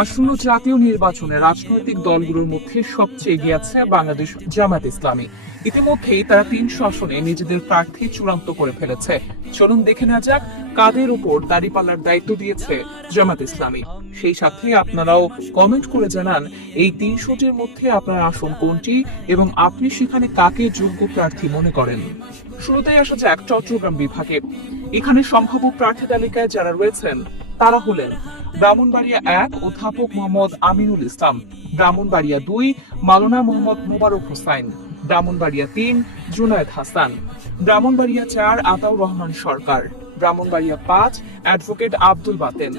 আসন্ন জাতীয় নির্বাচনে রাজনৈতিক দলগুলোর মধ্যে সবচেয়ে এগিয়ে আছে বাংলাদেশ জামাত ইসলামী। ইতিমধ্যেই তারা তিনশো আসনে নিজেদের প্রার্থী চূড়ান্ত করে ফেলেছে। চলুন দেখে নেওয়া যাক কাদের উপর দাঁড়িপাল্লার দায়িত্ব দিয়েছে জামাত ইসলামী। সেই সাথে আপনারাও কমেন্ট করে জানান, এই তিনশোটির মধ্যে আপনার আসন কোনটি এবং আপনি সেখানে কাকে যোগ্য প্রার্থী মনে করেন? শুরুতেই আসা যাক চট্টগ্রাম বিভাগে। এখানে সম্ভাব্য প্রার্থী তালিকায় যারা রয়েছেন, তারা হলেন ব্রাহ্মণবাড়িয়া এক অধ্যাপক মোহাম্মদ আমিনুল ইসলাম, ব্রাহ্মণবাড়িয়া দুই মালনা মোহাম্মদ মোবারক হোসাইন, ব্রাহ্মণবাড়িয়া তিন জুনায়েদ হাসান, ব্রাহ্মণবাড়িয়া চার আতাউর রহমান সরকার, ব্রাহ্মণবাড়িয়া পাঁচ অ্যাডভোকেট আব্দুল বাতেন,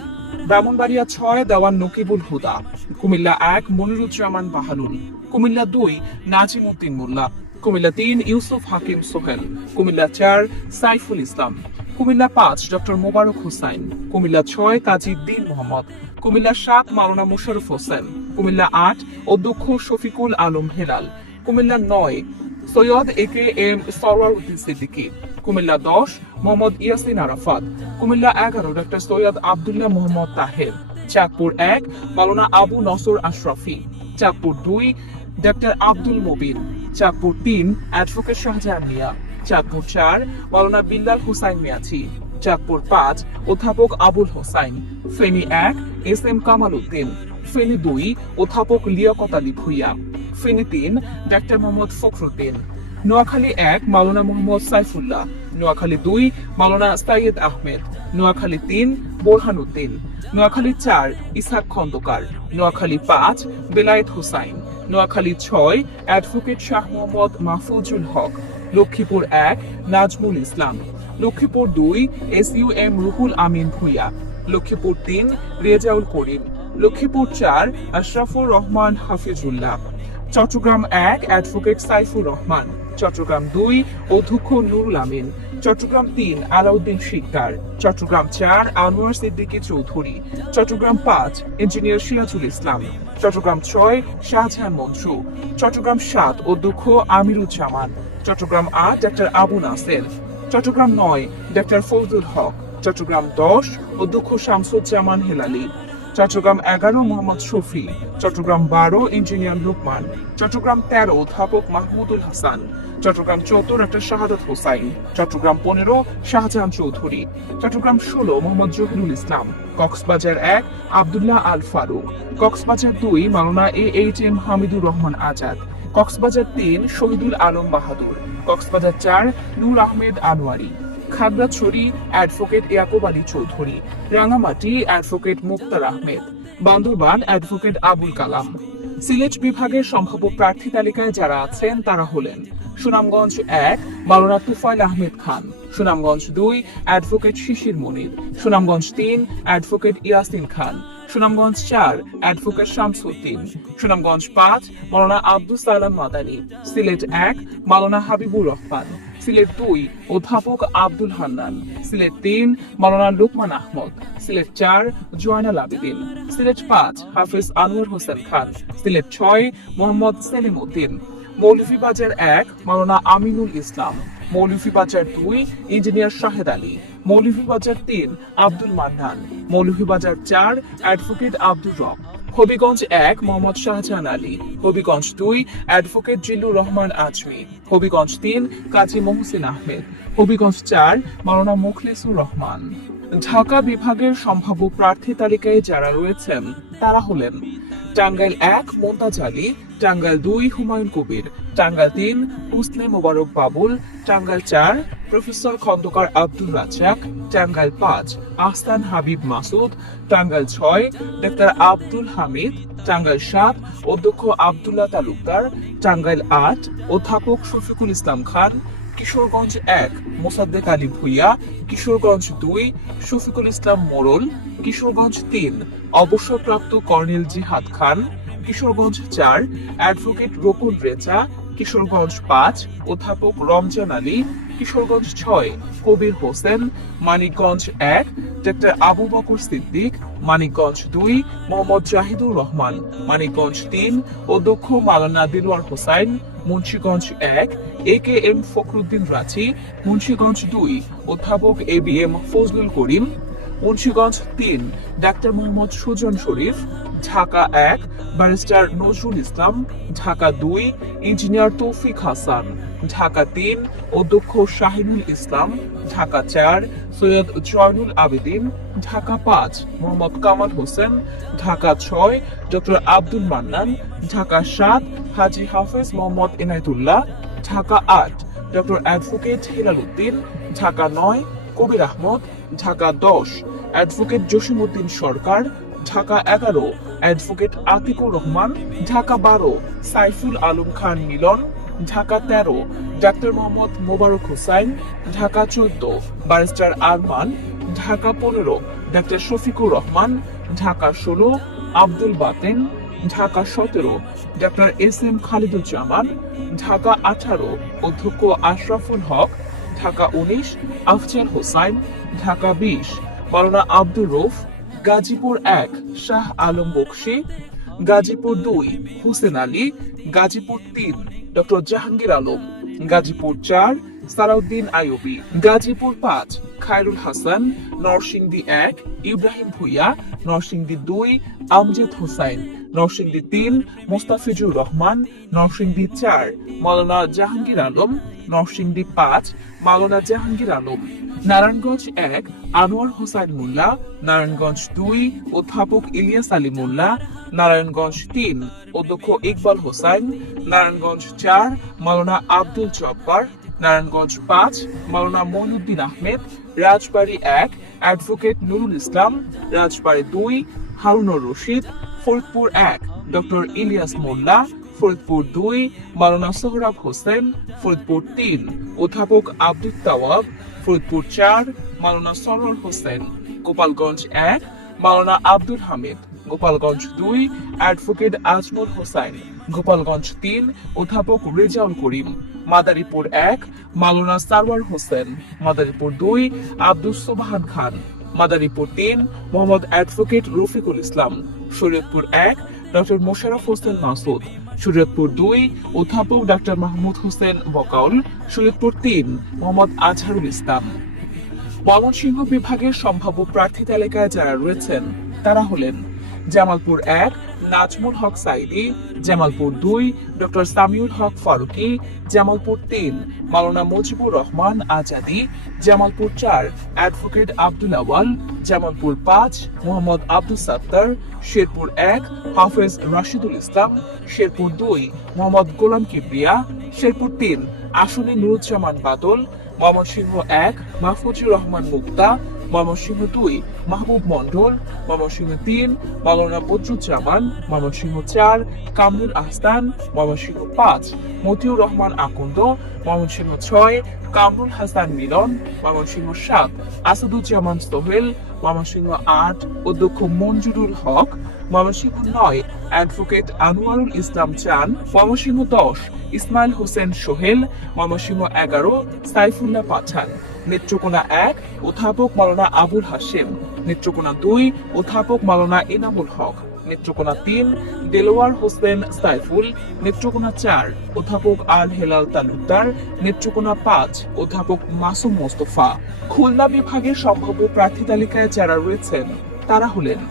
ব্রাহ্মণবাড়িয়া ছয় দেওয়ান নকিবুল হুদা, কুমিল্লা এক মনিরুজ্জামান বাহালুল কুমিল্লা দুই নাজিম উদ্দিন মোল্লা, কুমিল্লা তিন ইউসুফ হাকিম সোহেল, কুমিল্লা চার সাইফুল ইসলাম। কুমিল্লা পাঁচ, ডক্টর মোবারক হোসাইন কুমিল্লা ছয় কাজীদ্দিন মোহাম্মদ। কুমিল্লা সাত, মাওলানা মুশারফ হোসেন। কুমিল্লা আট, অধ্যক্ষ শফিকুল আলম হেলাল। কুমিল্লা নয়, Syed A K M Sarwar Uddin Siddiqui. Comilla দশ, মোহাম্মদ ইয়াসিন আরাফাত। কুমিল্লা এগারো, ডক্টর সৈয়দ আবদুল্লাহ মোহাম্মদ তাহের। চাঁদপুর এক, মাওলানা আবু নসর আশরাফি। চাঁদপুর দুই, ডক্টর আব্দুল মুবিন। চাঁদপুর তিন, অ্যাডভোকেট শাহজাহান মিয়া। চাঁদপুর চার, মাওলানা বিল্লাল হুসাইন মিয়াছি চাঁদপুর পাঁচ, অধ্যাপক আবুল হোসাইন, ফেনী এক, এস এম কামাল উদ্দিন, ফেনী দুই, অধ্যাপক লিয়াকত আলী ভুইয়া, ফেনী তিন, ডাক্তার মোহাম্মদ ফখরুদ্দিন, নোয়াখালী এক, মাওলানা মোহাম্মদ সাইফুল্লাহ, নোয়াখালী দুই, মাওলানা সাইয়েদ আহমেদ, নোয়াখালী তিন, বোরহান উদ্দিন, নোয়াখালী চার ইসাক খন্দকার, নোয়াখালী পাঁচ, বেলায়েত হুসাইন, নোয়াখালী ছয়, অ্যাডভোকেট শাহ মোহাম্মদ মাহফুজুল হক লক্ষ্মীপুর এক, নাজমুল ইসলাম। লক্ষ্মীপুর দুই S U M Ruhul Amin Bhuiyan. Lakshmipur তিন, রেজাউল করিম। লক্ষ্মীপুর চার, আশরাফুর রহমান হাফিজুল্লাহ। চট্টগ্রাম এক, অ্যাডভোকেট সাইফুর রহমান। চট্টগ্রাম দুই, অধ্যক্ষ নুরুল আমিন। চট্টগ্রাম তিন, আলাউদ্দিন শিকদার। চট্টগ্রাম চার, আনোয়ার সিদ্দিকী চৌধুরী। চট্টগ্রাম পাঁচ, ইঞ্জিনিয়ার সিরাজুল ইসলাম। চট্টগ্রাম ছয়, শাহজাহান মঞ্জু চট্টগ্রাম সাত, অধ্যক্ষ আমিরুজ্জামান। চট্টগ্রাম আট, ডাক্তার আবু নাসের। চট্টগ্রাম নয়, ডাক্তার ফজলুল হক। চট্টগ্রাম দশ, অধ্যক্ষ শামসুজ্জামান হেলালি। চট্টগ্রাম এগারো, মোহাম্মদ শফি। চট্টগ্রাম বারো, ইঞ্জিনিয়ার লুকমান। চট্টগ্রাম তেরো, অধ্যাপক মাহমুদুল হাসান। চট্টগ্রাম চৌদ্দ ডাক্তার শাহাদত হোসাইন, চট্টগ্রাম পনেরো শাহজাহান চৌধুরী, চট্টগ্রাম ষোলো মোহাম্মদ জহিরুল ইসলাম, কক্সবাজার এক আবদুল্লাহ আল ফারুক, কক্সবাজার দুই Maulana A H M Hamidur Rahman Azad, Cox's Bazar তিন শহীদুল আলম বাহাদুর, কক্সবাজার চার Noor Ahmed Anwari Khagrachari advocate Yakub Ali Chowdhury, Rangamati advocate Muktar Ahmed, Bandarban advocate Abul Kalam. Sylhet বিভাগের সম্ভাব্য প্রার্থী তালিকায় যারা আছেন, তারা হলেন সুনামগঞ্জ এক, মাওলানা তুফাইল আহমেদ খান। সুনামগঞ্জ দুই, অ্যাডভোকেট শিশির মনির। সুনামগঞ্জ তিন, অ্যাডভোকেট ইয়াসিন খান। সুনামগঞ্জ চার, অ্যাডভোকেট শামসুদ্দিন। সুনামগঞ্জ পাঁচ, মাওলানা আব্দুল সালাম মাদানী। সিলেট এক, মাওলানা হাবিবুর রহমান। সিলেট দুই, অধ্যাপক আব্দুল হান্নান। সিলেট তিন, মাওলানা লুকমান আহমদ। সিলেট চার জয়নাল আবিদিন সিলেট পাঁচ, হাফিজ আনোয়ার হোসেন খান। সিলেট ছয়, মোহাম্মদ সেলিম উদ্দিন। মৌলভীবাজার এক, মাওলানা আমিনুল ইসলাম। মৌলভীবাজার দুই, ইঞ্জিনিয়ার শাহেদ আলী। মৌলভীবাজার তিন, আব্দুল মান্নান। মৌলভীবাজার চার, অ্যাডভোকেট আব্দুর রব। হবিগঞ্জ এক, মোহাম্মদ শাহজাহান আলী। হবিগঞ্জ দুই, অ্যাডভোকেট জিল্লুর রহমান আজমি। হবিগঞ্জ তিন, কাজী মহসিন আহমেদ। হবিগঞ্জ চার, মাওলানা মুখলিসুর রহমান। ঢাকা বিভাগের সম্ভাব্য প্রার্থী তালিকায় যারা রয়েছেন, তারা হলেন টাঙ্গাইল এক মোন্তাজ আলী, টাঙ্গাইল দুই, হুমায়ুন কবির, টাঙ্গাইল তিন, হুসনে মোবারক বাবুল, টাঙ্গাইল চার, প্রফেসর খন্দকার আব্দুল রাজ্জাক, টাঙ্গাইল পাঁচ, আহসান হাবিব মাসুদ, টাঙ্গাইল ছয়, ডাক্তার আব্দুল হামিদ, টাঙ্গাইল সাত, অধ্যক্ষ আবদুল্লাহ তালুকদার, টাঙ্গাইল আট, অধ্যাপক শফিকুল ইসলাম খান কিশোরগঞ্জ এক, মোসাদ্দেক আলী ভুইয়া, কিশোরগঞ্জ দুই, শফিকুল ইসলাম মোরল কিশোরগঞ্জ তিন, অবসরপ্রাপ্ত কর্নেল জিহাদ খান, কিশোরগঞ্জ চার, অ্যাডভোকেট রকুল রেজা কিশোরগঞ্জ পাঁচ, অধ্যাপক রমজান আলী, কিশোরগঞ্জ ছয়, কবির হোসেন, মানিকগঞ্জ এক ডাক্তার আবু বকর সিদ্দিক, মানিকগঞ্জ দুই, মোহাম্মদ জাহিদুর রহমান, মানিকগঞ্জ তিন অধ্যক্ষ মালানা দিলওয়ার হোসাইন, মুন্সীগঞ্জ এক, এ কে এম ফখরুদ্দিন রাজি মুন্সীগঞ্জ দুই, অধ্যাপক A B M Fazlul Karim, Munshiganj তিন, ডাক্তার মোহাম্মদ সুজন শরীফ ঢাকা এক, ব্যারিস্টার নজরুল ইসলাম, ঢাকা দুই, ইঞ্জিনিয়ার তৌফিক হাসান, ঢাকা তিন, অধ্যক্ষ শাহিনুল ইসলাম, ঢাকা চার, সৈয়দ জয়নুল আবেদিন, ঢাকা পাঁচ, মোহাম্মদ কামাল হোসেন, ঢাকা ছয়, ডক্টর আব্দুল মান্নান, ঢাকা সাত, হাজি হাফেজ মোহাম্মদ এনায়তুল্লাহ, ঢাকা আট, doctor advocate Hilal Uddin, Dhaka নয়, কবির আহমদ, ঢাকা দশ, অ্যাডভোকেট জসিমউদ্দিন সরকার ঢাকা এগারো, অ্যাডভোকেট আতিকুর রহমান, ঢাকা বারো, সাইফুল আলম খান মিলন, ঢাকা তেরো, ডাক্তার মোহাম্মদ মোবারক হোসাইন, ঢাকা চোদ্দ, ব্যারিস্টার আরমান, ঢাকা পনেরো, ডাক্তার শফিকুর রহমান, ঢাকা ষোলো, আব্দুল বাতেন, ঢাকা সতেরো, ডাক্তার এস এম খালিদুজ্জামান, ঢাকা আঠারো, অধ্যক্ষ আশরাফুল হক, ঢাকা উনিশ, আফজাল হোসাইন, ঢাকা বিশ, মাওলানা আব্দুর রৌফ গাজীপুর এক, শাহ আলম বকশি গাজীপুর দুই, হুসেন আলী, গাজীপুর তিন, ডক্টর জাহাঙ্গীর আলম, গাজীপুর চার, সালাউদ্দিন আইয়ুবী, গাজীপুর পাঁচ, খায়রুল হাসান, নরসিংদী এক, ইব্রাহিম ভুইয়া, নরসিংদী দুই, আমজেদ হোসাইন, নরসিংদী তিন, মোস্তাফিজুর রহমান, নরসিংদী চার, মাওলানা জাহাঙ্গীর আলম নরসিংদী পাঁচ মাওলানা জাহাঙ্গীর আলম। নারায়ণগঞ্জ এক, আনোয়ার হোসাইন মোল্লা। নারায়ণগঞ্জ দুই, অধ্যাপক ইলিয়াস আলী মোল্লা। নারায়ণগঞ্জ তিন, অধ্যক্ষ ইকবাল হোসাইন। নারায়ণগঞ্জ চার, মাওলানা আব্দুল জব্বার। নারায়ণগঞ্জ পাঁচ, মাওলানা মইনুদ্দিন আহমেদ। রাজবাড়ী এক, অ্যাডভোকেট নুরুল ইসলাম। রাজবাড়ী দুই, হারুনুর রশিদ। ফরিদপুর এক, ডক্টর ইলিয়াস মোল্লা। ফরিদপুর দুই, মাওলানা সোহরাব হোসেন, ফরিদপুর তিন, অধ্যাপক আব্দুল তাওয়াব, ফরিদপুর চার, মাওলানা সরোয়ার হোসেন, গোপালগঞ্জ এক, মাওলানা আব্দুল হামিদ, গোপালগঞ্জ দুই, অ্যাডভোকেট আজমল হোসাইন গোপালগঞ্জ তিন, অধ্যাপক রেজাউল করিম, মাদারীপুর এক, মাওলানা সারওয়ার হোসেন, মাদারীপুর দুই আব্দুল সোবাহান খান, মাদারীপুর তিন, মোহাম্মদ অ্যাডভোকেট রফিকুল ইসলাম, শরীয়তপুর এক, ডক্টর মোশারফ হোসেন মাসুদ। শরীয়তপুর দুই, অধ্যাপক ডাক্তার মাহমুদ হোসেন বকাউল শরীয়তপুর তিন, মোহাম্মদ আজহারুল ইসলাম। ময়মনসিংহ বিভাগের সম্ভাব্য প্রার্থী তালিকায় যারা রয়েছেন, তারা হলেন জামালপুর এক নাজমুল হক সাইদি, জামালপুর দুই, ডক্টর সামিউল হক ফারুকি, জামালপুর তিন, মাওলানা মুজিবুর রহমান আজাদি, জামালপুর চার, অ্যাডভোকেট আব্দুল আওয়াল জামালপুর পাঁচ, মোহাম্মদ আব্দুল সাত্তার, শেরপুর এক, হাফেজ রাশিদুল ইসলাম, শেরপুর দুই, মোহাম্মদ গোলাম কিবরিয়া, শেরপুর তিন, আসনে নুরুজ্জামান বাদল, ময়মনসিংহ এক, মাহফুজুর রহমান মুক্তা ময়মনসিংহ দুই, মাহবুব মন্ডল ময়মনসিংহ তিন, মাওলানা বদরুজ্জামান, ময়মনসিংহ চার, কামরুল আহসান, ময়মনসিংহ পাঁচ, মতিউর রহমান আকন্দ, ময়মনসিংহ ছয়, কামরুল হাসান মিলন, ময়মনসিংহ সাত, আসাদুজ্জামান সোহেল, ময়মনসিংহ আট, অধ্যক্ষ মঞ্জুরুল হক, ময়মনসিংহ নয়, অ্যাডভোকেট আনোয়ারুল ইসলাম চান, ময়মনসিংহ দশ, ইসমাইল হোসেন সোহেল, ময়মনসিংহ এগারো, সাইফুল্লাহ পাঠান। নেত্রকোনা এক, অধ্যাপক মালানা আবুল হাসেম নেত্রকোনা দুই, অধ্যাপক মালানা এনামুল হক। নেত্রকোনা তিন, দেলোয়ার হোসেন সাইফুল। নেত্রকোনা চার, অধ্যাপক আল হেলাল তালুকদার। নেত্রকোনা পাঁচ, অধ্যাপক মাসুম মোস্তফা। খুলনা বিভাগের সম্ভাব্য প্রার্থী তালিকায় যারা রয়েছেন, তারা হলেন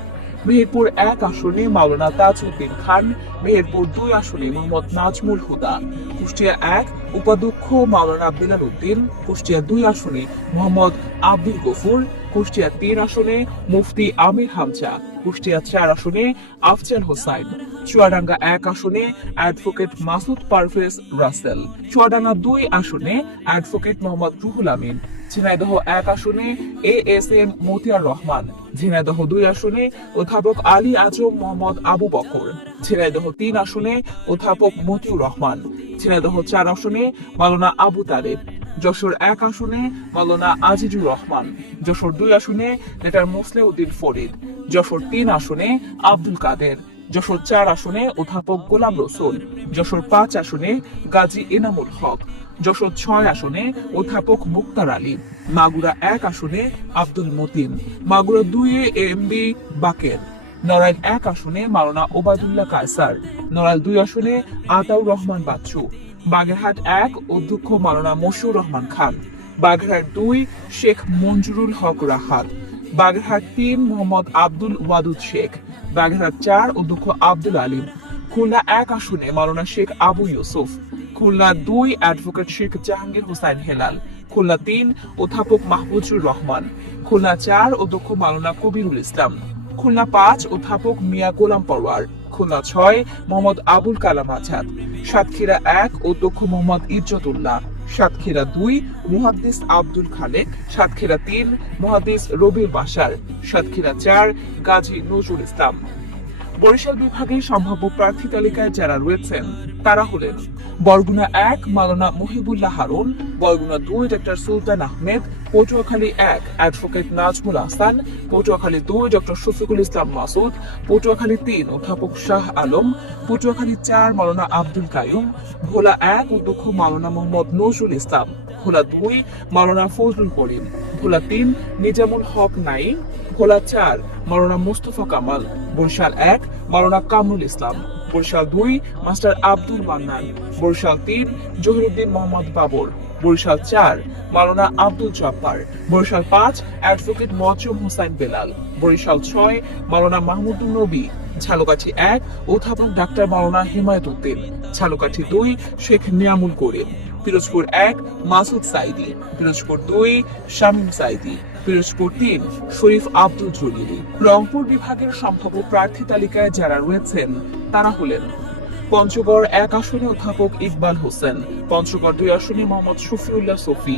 মেহেরপুর এক আসনে মাওলানা তাজউদ্দিন খান, মেহেরপুর দুই আসনে মোহাম্মদ নাজমুল হুদা, কুষ্টিয়া এক উপাধ্যক্ষ মাওলানা বিলাল উদ্দিন কুষ্টিয়া দুই আসনে মোহাম্মদ আব্দুল গফুর, কুষ্টিয়া তিন আসনে মুফতি আমির হামজা, কুষ্টিয়া চার আসনে আফজাল হোসাইন, চুয়াডাঙ্গা এক আসনে অ্যাডভোকেট মাসুদ পারভেজ রাসেল, চুয়াডাঙ্গা দুই আসনে অ্যাডভোকেট মোহাম্মদ রুহুল আমিন। ঝিনাইদহ এক আসনে, A S M Matiar Rahman. Jhenaidah দুই আসনে, অধ্যাপক আলী আজম মোহাম্মদ আবু বকর। ঝিনাইদহ তিন আসনে, অধ্যাপক মতিউর রহমান। ঝিনাইদহ চার আসনে, মাওলানা আবু তালেব। যশোর এক আসনে, মাওলানা আজিজুর রহমান। যশোর দুই আসনে, নেতার মোসলে উদ্দিন ফরিদ। যশোর তিন আসনে, আব্দুল কাদের। যশোর চার আসনে, অধ্যাপক গোলাম রসুল। যশোর পাঁচ আসনে, গাজী এনামুল হক। যশোর ছয় আসনে অধ্যাপক মুক্তার আলী, মাগুরা এক আসনে আব্দুল মতিন, মাগুরা দুইয়ে এম বি বাকের, নড়াইল এক আসনে মাওলানা ওবায়দুল্লাহ কায়সার, নড়াইল দুই আসনে আতাউর রহমান বাচ্চু, বাগেরহাট এক অধ্যক্ষ মাওলানা মশিউর রহমান খান, বাগেরহাট দুই শেখ মঞ্জুরুল হক রাহাত, বাগেরহাট তিন মোহাম্মদ আব্দুল ওয়াদুদ শেখ, বাগেরহাট চার অধ্যক্ষ আব্দুল আলিম, খুলনা এক আসনে মাওলানা শেখ আবু ইউসুফ খুলনা দুই অ্যাডভোকেট শেখ জাহাঙ্গীর হোসাইন হেলাল, খুলনা তিন অধ্যাপক মাহবুজুর রহমান, খুলনা চার অধ্যক্ষ মাওলানা কবিরুল ইসলাম, খুলনা পাঁচ অধ্যাপক মিয়া গোলাম পরওয়ার, খুলনা ছয় মোহাম্মদ আবুল কালাম আজাদ, সাতক্ষীরা এক অধ্যক্ষ মোহাম্মদ ইজ্জতুল্লাহ, সাতক্ষীরা দুই মুহাদ্দিস আব্দুল খালেক, সাতক্ষীরা তিন মুহাদ্দিস রবির বাসার সাতক্ষীরা চার গাজী নজরুল ইসলাম। বরিশাল বিভাগের সম্ভাব্য প্রার্থী তালিকায় যারা রয়েছেন, তারা হলেন বরগুনা এক, মালানা মহিবুল্লাহ হারুন, বরগুনা দুই, ডক্টর সুলতান আহমেদ, পটুয়াখালী এক, অ্যাডভোকেট নাজমুল আহসান, পটুয়াখালী দুই, ডক্টর শফিকুল ইসলাম মাসুদ, পটুয়াখালী তিন, অধ্যাপক শাহ আলম, পটুয়াখালী চার, মালানা আব্দুল কায়ুম ভোলা এক অধ্যক্ষ মালানা মোহাম্মদ নজরুল ইসলাম, ভোলা দুই, মালানা ফজলুল করিম, ভোলা তিন, নিজামুল হক নাইম ভোলা চার মাওলানা মুস্তফা কামাল, বরিশাল এক মাওলানা কামরুল ইসলাম। বরিশাল দুই, মাস্টার আব্দুল মান্নান। বরিশাল তিন, জহিরুদ্দিন মোহাম্মদ বাবর। বরিশাল চার, মাওলানা আব্দুল জব্বার। বরিশাল পাঁচ, অ্যাডভোকেট মজুম হোসাইন বেলাল। বরিশাল ছয়, মাওলানা মাহমুদুল নবী। ঝালকাঠি এক, অধ্যাপক ডাক্তার মাওলানা হিমায়ত উদ্দিন। ঝালকাঠি দুই, শেখ নিয়ামুল করিম। পিরোজপুর এক, মাসুদ সাইদি। পিরোজপুর দুই, শামীম সাইদি। পিরোজপুর তিন শরীফ আব্দুল জলিল। রংপুর বিভাগের সম্ভাব্য প্রার্থী তালিকায় যারা রয়েছেন, তারা হলেন পঞ্চগড় এক আসনে অধ্যাপক ইকবাল হোসেন, পঞ্চগড় দুই আসনে মোহাম্মদ শফিউল্লাহ সফি,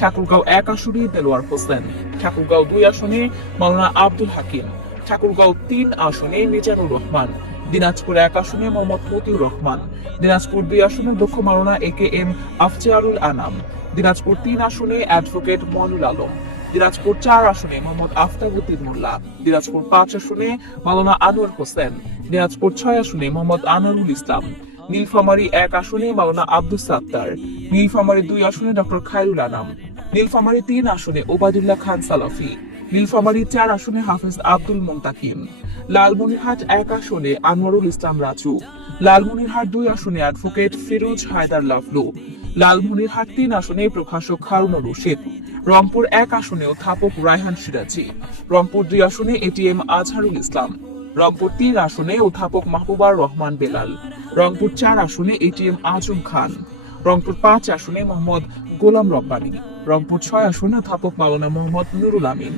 ঠাকুরগাঁও এক আসনে দেলোয়ার হোসেন, ঠাকুরগাঁও দুই আসনে মাওলানা আব্দুল হাকিম, ঠাকুরগাঁও তিন আসনে মিজানুর রহমান, দিনাজপুর এক আসনে মোহাম্মদ মতিউর রহমান, দিনাজপুর দুই আসনে দক্ষ মাওলানা A K M Afzarul Anam, Dinajpur তিন আসনে অ্যাডভোকেট মনুল আলম। দিনাজপুর চার আসনে মোহাম্মদ আফতাব উদ্দিন মোল্লা, দিনাজপুর পাঁচ আসনে মাওলানা আনোয়ার হোসেন, দিনাজপুর ছয় আসনে মোহাম্মদ আনোয়ারুল ইসলাম, নীলফামারী এক আসনে মাওলানা আব্দুল সাত্তার, নীলফামারী দুই আসনে ডক্টর খায়রুল আনাম, নীলফামারী তিন আসনে ওবায়দুল্লাহ খান সালাফি, নীলফামারী চার আসনে হাফেজ আব্দুল মুন্তাকিম, লালমনিরহাট এক আসনে আনোয়ারুল ইসলাম রাজু, লালমনিরহাট দুই আসনে অ্যাডভোকেট ফিরোজ হায়দার লাভলু লালমনিরহাট তিন আসনে প্রভাষক হারুনুর রশিদ, রংপুর এক আসনে অধ্যাপক রায়হান সিরাজি, রংপুর দুই আসনে এটিএম আজহারুল ইসলাম, রংপুর তিন আসনে অধ্যাপক মাহবুবার রহমান বেলাল, রংপুর চার আসনে এটিএম আজম খান, রংপুর পাঁচ আসনে মোহাম্মদ গোলাম রব্বানী, রংপুর ছয় আসনে অধ্যাপক মাওলানা মোহাম্মদ নুরুল আমিন,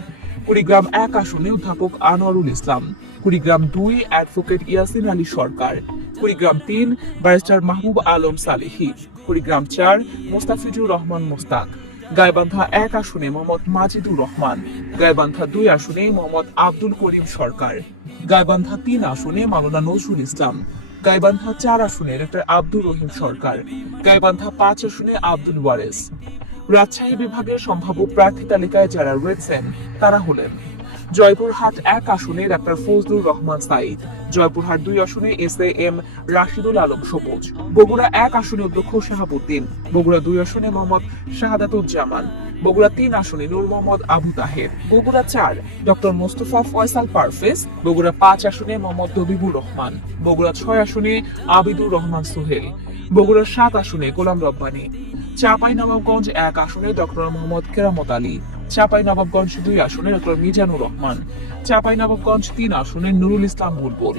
কুড়িগ্রাম এক আসনে অধ্যাপক আনোয়ারুল ইসলাম, কুড়িগ্রাম দুই অ্যাডভোকেট ইয়াসিন আলী সরকার কুড়িগ্রাম তিন, ব্যারিস্টার মাহবুব আলম সালেহি, কুড়িগ্রাম চার, মোস্তাফিজুর রহমান মোস্তাক। গাইবান্ধা এক আসনে মোহাম্মদ মাজিদুর রহমান। গাইবান্ধা দুই আসনে মোহাম্মদ আব্দুল করিম সরকার। গাইবান্ধা তিন আসনে মাওলানা নজরুল ইসলাম। গাইবান্ধা চার আসনে ডক্টর আব্দুর রহিম সরকার। গাইবান্ধা পাঁচ আসনে আব্দুল ওয়ারেস। রাজশাহী বিভাগের সম্ভাব্য প্রার্থী তালিকায় যারা রয়েছেন, তারা হলেন জয়পুরহাট এক আসনে ডাক্তার ফজলুর রহমান সাইদ জয়পুরহাট দুই আসনে S A M Rashidul Alam Sabuj, Bogura এক আসনে অধ্যক্ষ শাহাবুদ্দিন, বগুড়া দুই আসনে মোহাম্মদ শাহাদাতুজ্জামান, বগুড়া তিন আসনে নূর মোহাম্মদ আবু তাহের, বগুড়া চার ডক্টর মোস্তফা ফয়সাল পারফেজ বগুড়া পাঁচ আসনে মোহাম্মদ দবিবুর রহমান, বগুড়া ছয় আসনে আবিদুর রহমান সোহেল, বগুড়া সাত আসনে গোলাম রব্বানী চাপাই নবাবগঞ্জ এক আসনে ডক্টর মোহাম্মদ কেরামত আলী চাপাই নবাবগঞ্জ দুই আসনে ডক্টর মিজানুর রহমান চাপাই নবাবগঞ্জ তিন আসনে নুরুল ইসলাম বুলবুল,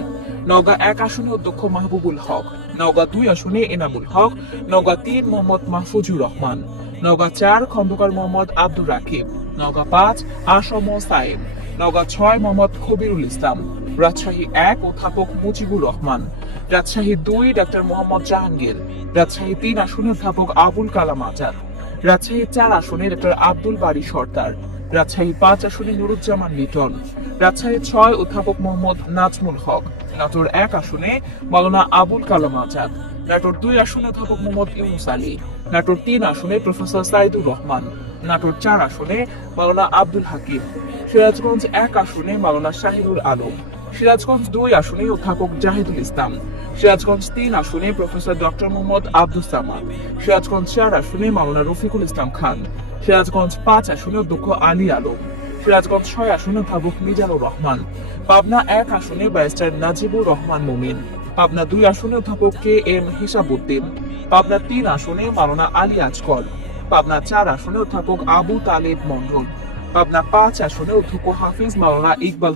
নওগাঁ এক আসনে অধ্যক্ষ মাহবুবুল হক, নওগাঁ দুই আসনে এনামুল হক, নওগাঁ তিন মোহাম্মদ মাহফুজুর রহমান, নওগাঁ চার খন্দকার মোহাম্মদ আব্দুর রাকিব, নওগাঁ পাঁচ আসম সাইম নওগাঁ ছয় মোহাম্মদ খবিরুল ইসলাম, রাজশাহী এক অধ্যাপক মুজিবুর রহমান, রাজশাহী দুই ডাক্তার মোহাম্মদ জাহাঙ্গীর, রাজশাহী তিন আসনে অধ্যাপক আবুল কালাম আজাদ। রাজশাহী চার আসনে ডক্টর আব্দুল বাড়ি সর্দার, রাজশাহী পাঁচ আসনে নুরুজ্জামান লিটন রাজশাহী ছয় অধ্যাপক মোহাম্মদ নাজমুল হক, নাটোর এক আসনে মাওলানা আবুল কালাম আজাদ, নাটোর দুই আসনে অধ্যাপক মোহাম্মদ ইউনুস আলী, নাটোর তিন আসনে প্রফেসর সাইদুর রহমান, নাটোর চার আসনে মাওলানা আব্দুল হাকিম, সিরাজগঞ্জ এক আসনে মাওলানা শাহিদুল আলম। সিরাজগঞ্জ দুই আসনে অধ্যাপক জাহিদুল ইসলাম, সিরাজগঞ্জ তিন আসনে প্রফেসর ডক্টর মোহাম্মদ আব্দুল সামাদ, সিরাজগঞ্জ চার আসনে মাওলানা রফিকুল ইসলাম খান, সিরাজগঞ্জ পাঁচ আসনে অধ্যক্ষ আলী আলম, সিরাজগঞ্জ ছয় আসনে অধ্যাপক মিজানুর রহমান, পাবনা এক আসনে ব্যারিস্টার নাজিবুর রহমান মুমিন, পাবনা দুই আসনে অধ্যাপক কে এম হিসাবুদ্দিন পাবনা তিন আসনে মাওলানা আলী আজকর পাবনা চার আসনে অধ্যাপক আবু তালেব মন্ডল পাবনা পাঁচ আসনে অধ্যক্ষ হাফিজ মাওলানা ইকবাল